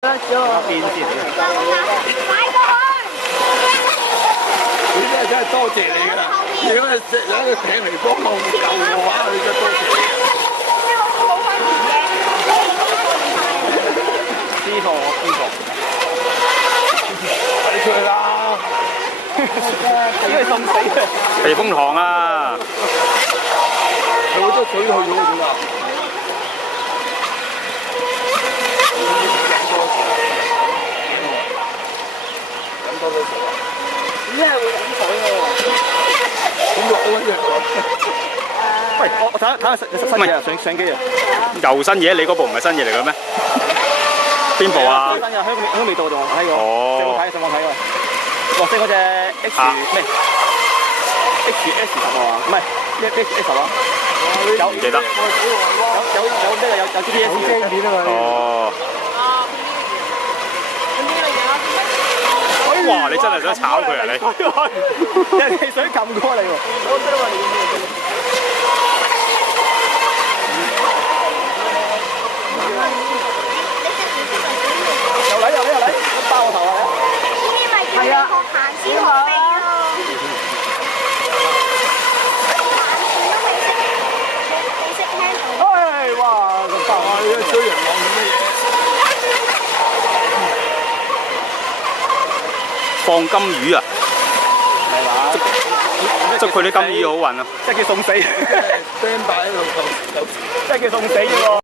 邊先嚟嘅？真係多謝你㗎！你嗰日有一個請嚟幫我救我啊！你真係多謝。師傅，睇出去啦！應該凍死嘅。避風塘啊！有好多水去咗點啊？飲多啲水啊！點解會飲水嘅？咁落嗰隻。喂，我睇下新嘢啊，相機啊！又新嘢，你嗰部唔係新嘢嚟嘅咩？邊部啊？新嘅，香味道仲睇過。哦。上網睇過。黃色嗰隻 H 咩 ？HS 10啊？唔係咩 HS 啊？有唔記得。有咩有 GPS 好經典啊嘛！哦。哇！你真係想炒佢啊你？人哋想撳過嚟喎。又嚟，包我頭啊！呢啲咪叫你學行先學飛咯。你識聽到？哎，哇！咁包啊！你追人望做乜嘢？放金魚啊！係嘛？捉佢啲金魚好運啊！即係叫送死，stand by 喺度，即係叫送死啫喎。